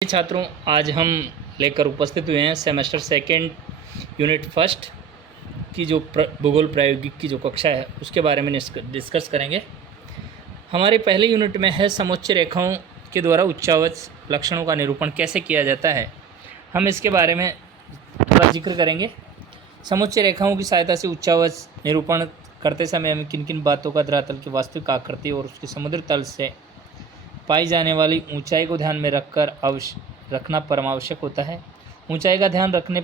छात्रों, आज हम लेकर उपस्थित हुए हैं सेमेस्टर सेकेंड यूनिट फर्स्ट की जो भूगोल प्रायोगिक की जो कक्षा है उसके बारे में डिस्कस करेंगे। हमारे पहले यूनिट में है समोच्च रेखाओं के द्वारा उच्चावच लक्षणों का निरूपण कैसे किया जाता है। हम इसके बारे में थोड़ा जिक्र करेंगे। समोच्च रेखाओं की सहायता से उच्चावच निरूपण करते समय हमें किन किन बातों का धरातल की वास्तविक आकृति और उसके समुद्र तल से पाई जाने वाली ऊंचाई को ध्यान में रखकर रखना परमावश्यक होता है। ऊंचाई का ध्यान रखने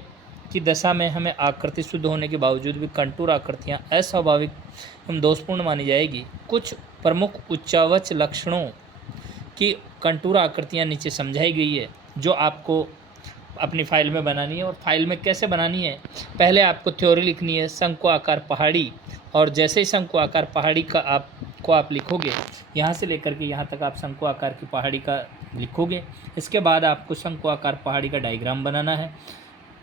की दशा में हमें आकृति शुद्ध होने के बावजूद भी कंटूर आकृतियाँ अस्वाभाविक एवं दोषपूर्ण मानी जाएगी। कुछ प्रमुख उच्चावच लक्षणों की कंटूर आकृतियाँ नीचे समझाई गई है जो आपको अपनी फाइल में बनानी है। और फाइल में कैसे बनानी है, पहले आपको थ्योरी लिखनी है शंकु आकार पहाड़ी, और जैसे ही शंकु आकार पहाड़ी का आप लिखोगे, यहाँ से लेकर के यहाँ तक आप शंकु आकार की पहाड़ी का लिखोगे। इसके बाद आपको शंकु आकार पहाड़ी का डायग्राम बनाना है।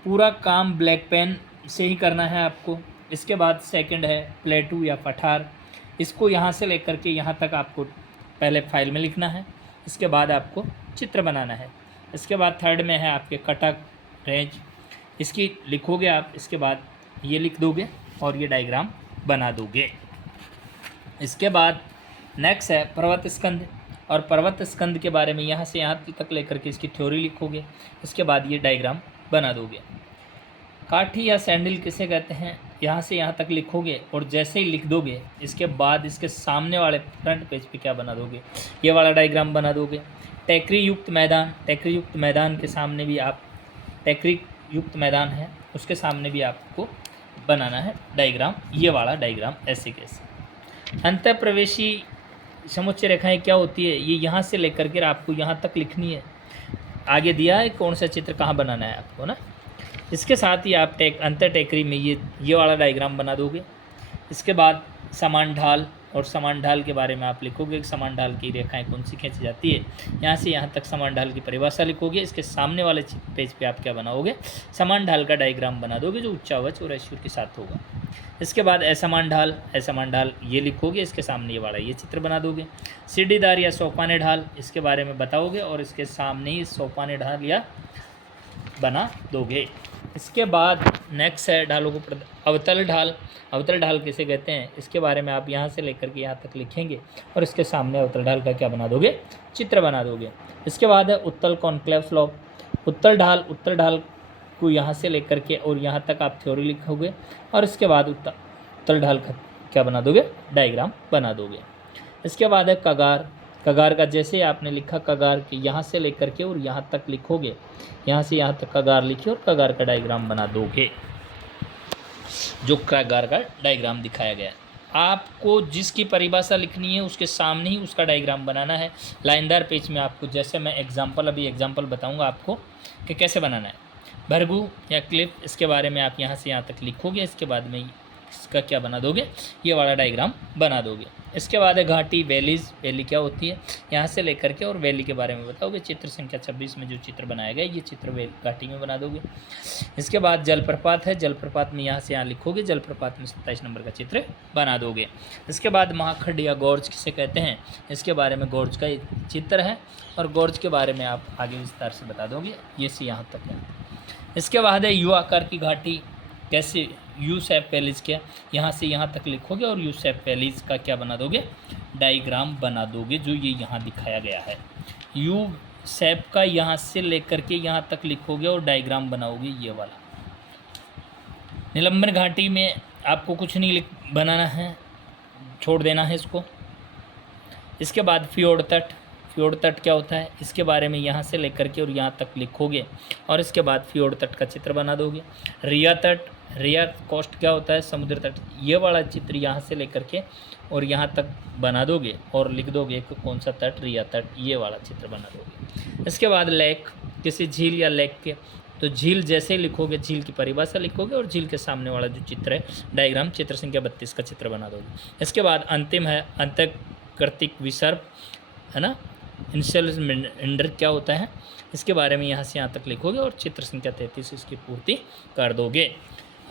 पूरा काम ब्लैक पेन से ही करना है आपको। इसके बाद सेकंड है प्लेटू या पठार, इसको यहाँ से लेकर के यहाँ तक आपको पहले फाइल में लिखना है। इसके बाद आपको चित्र बनाना है। इसके बाद थर्ड में है आपके कटक रेंज, इसकी लिखोगे आप। इसके बाद ये लिख दोगे और ये डायग्राम बना दोगे। इसके बाद नेक्स्ट है पर्वत स्कंद, और पर्वत स्कंद के बारे में यहाँ से यहाँ तक लेकर के इसकी थ्योरी लिखोगे। इसके बाद ये डायग्राम बना दोगे। काठी या सैंडल किसे कहते हैं, यहाँ से यहाँ तक लिखोगे और जैसे ही लिख दोगे इसके बाद इसके सामने वाले फ्रंट पेज पे क्या बना दोगे, ये वाला डायग्राम बना दोगे। टेकरी युक्त मैदान, टेकरी युक्त मैदान के सामने भी आप, टेकरी युक्त मैदान है उसके सामने भी आपको बनाना है डायग्राम, ये वाला डायग्राम ऐसे कैसे। अंतः प्रवेशी समोच्च रेखाएं क्या होती है, ये यहाँ से लेकर के आपको यहाँ तक लिखनी है। आगे दिया है कौन सा चित्र कहाँ बनाना है आपको ना। इसके साथ ही आप अंतर टेकरी में ये वाला डायग्राम बना दोगे। इसके बाद समान ढाल, और समान ढाल के बारे में आप लिखोगे कि समान ढाल की रेखाएं कौन सी खींची जाती है। यहाँ से यहाँ तक समान ढाल की परिभाषा लिखोगे। इसके सामने वाले पेज पे आप क्या बनाओगे, समान ढाल का डायग्राम बना दोगे जो उच्चावच और ऐश्वर्य के साथ होगा। इसके बाद असमान ढाल, असमान ढाल ये लिखोगे। इसके सामने ये वाला ये चित्र बना दोगे। सीढ़ीदार या सोपाने ढाल, इसके बारे में बताओगे और इसके सामने ही सोपाने ढाल या बना दोगे। इसके बाद नेक्स्ट है ढालों को अवतल ढाल, अवतल ढाल किसे कहते हैं, इसके बारे में आप यहाँ से लेकर के यहाँ तक लिखेंगे और इसके सामने अवतल ढाल का क्या बना दोगे, चित्र बना दोगे। इसके बाद है उत्तल कॉन्क्लेव स्लोप, उत्तल ढाल को यहाँ से लेकर के और यहाँ तक आप थ्योरी लिखोगे और इसके बाद उत्तल ढाल का क्या बना दोगे, डायग्राम बना दोगे। इसके बाद है कगार, कगार का जैसे आपने लिखा कगार के यहाँ से लेकर के और यहाँ तक लिखोगे, यहाँ से यहाँ तक कगार लिखिए और कगार का डायग्राम बना दोगे, जो कगार का डायग्राम दिखाया गया है। आपको जिसकी परिभाषा लिखनी है उसके सामने ही उसका डायग्राम बनाना है। लाइनदार पेज में आपको, जैसे मैं अभी एग्जाम्पल बताऊँगा आपको कि कैसे बनाना है। भरगू या क्लिप, इसके बारे में आप यहाँ से यहाँ तक लिखोगे। इसके बाद में इसका क्या बना दोगे, ये वाला डायग्राम बना दोगे। इसके बाद है घाटी, वैलीज, वैली क्या होती है, यहाँ से लेकर के और वैली के बारे में बताओगे। चित्र संख्या 26 में जो चित्र बनाया गया ये चित्र घाटी में बना दोगे। इसके बाद जलप्रपात है, जलप्रपात में यहाँ से यहाँ लिखोगे, जलप्रपात में 27 नंबर का चित्र बना दोगे। इसके बाद महाखंड या गोर्ज किसे कहते हैं, इसके बारे में गोर्ज का चित्र है और गोर्ज के बारे में आप आगे विस्तार से बता दोगे। ये से यहाँ तक है। इसके बाद है यू आकार की घाटी, कैसे, यू शेप वैलीज क्या, यहाँ से यहाँ तक लिखोगे और यू शेप वैलीज का क्या बना दोगे, डायग्राम बना दोगे, जो ये यहाँ दिखाया गया है। यू शेप का यहाँ से लेकर के यहाँ तक लिखोगे और डायग्राम बनाओगे, ये वाला। निलंबन घाटी में आपको कुछ नहीं बनाना है, छोड़ देना है इसको। इसके बाद फ्योर्ड तट, फ्योर्ड तट क्या होता है, इसके बारे में यहाँ से लेकर के और यहाँ तक लिखोगे और इसके बाद फ्योर्ड तट का चित्र बना दोगे। रिया तट, रिया कोस्ट क्या होता है, समुद्र तट, ये वाला चित्र यहाँ से लेकर के और यहाँ तक बना दोगे और लिख दोगे कि कौन सा तट, रिया तट, ये वाला चित्र बना दोगे। इसके बाद लेक, किसी झील या लेक के, तो झील जैसे ही लिखोगे झील की परिभाषा लिखोगे और झील के सामने वाला जो चित्र है डायग्राम, चित्र संख्या 32 का चित्र बना दोगे। इसके बाद अंतिम है अंतःकृतिक विसर्ग, है ना, इनिशियल इंडर क्या होता है, इसके बारे में यहाँ से यहाँ तक लिखोगे और चित्र संख्या 33 इसकी पूर्ति कर दोगे।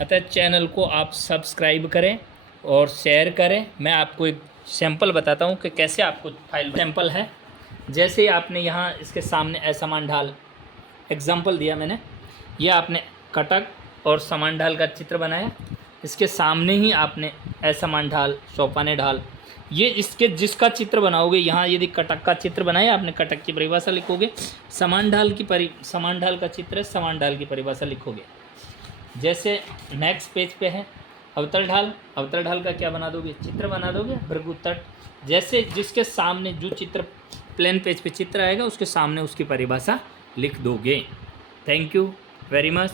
अतः चैनल को आप सब्सक्राइब करें और शेयर करें। मैं आपको एक सैंपल बताता हूँ कि कैसे आपको फाइल, सैंपल है जैसे आपने यहाँ इसके सामने असमान ढाल एग्जाम्पल दिया मैंने। ये आपने कटक और समान ढाल का चित्र बनाया, इसके सामने ही आपने असमान ढाल, सोपाने ढाल, ये इसके जिसका चित्र बनाओगे, यहाँ यदि कटक का चित्र बनाया आपने, कटक की परिभाषा लिखोगे, समान ढाल का चित्र है, समान ढाल की परिभाषा लिखोगे। जैसे नेक्स्ट पेज पे है अवतल ढाल, अवतल ढाल का क्या बना दोगे, चित्र बना दोगे, भृगु तट। जैसे जिसके सामने जो चित्र प्लेन पेज पे चित्र आएगा उसके सामने उसकी परिभाषा लिख दोगे। Thank you very much.